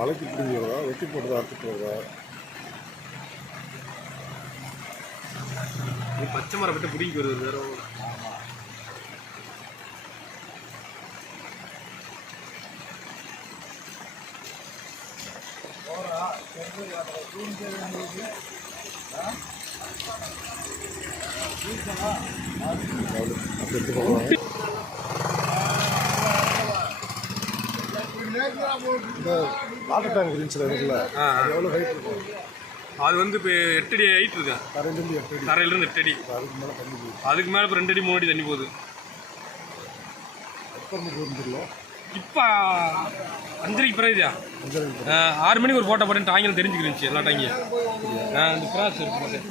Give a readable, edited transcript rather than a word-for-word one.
மலைக்கு பிடிக்கிறதா வெட்டி போட்டு அறுத்துட்டு வருதா? பச்சை மரம் விட்டு பிடிக்க வருது வேற. இந்த வாட்டர் டேங்க் இருந்துச்சு இருக்குல்ல, அது எவ்வளோ ஹைட் இருக்கும்? அது வந்து இப்போ 8 அடி ஹைட் இருக்கு. கரையிலேருந்து 8 அடி. கரையிலேருந்து 8 அடி. அதுக்கு மேலே தண்ணி போகுது. அதுக்கு மேலே இப்போ 2 அடி 3 அடி தண்ணி போகுது. எப்போ போகுதுல இப்போ 5:30 பிறகுதா 6 மணிக்கு ஒரு ஃபோட்டோ போட்டு டாங்கில் தெரிஞ்சுக்கிருந்துச்சு எல்லா டாங்கியும். இந்த கிராஸ் இருக்கு.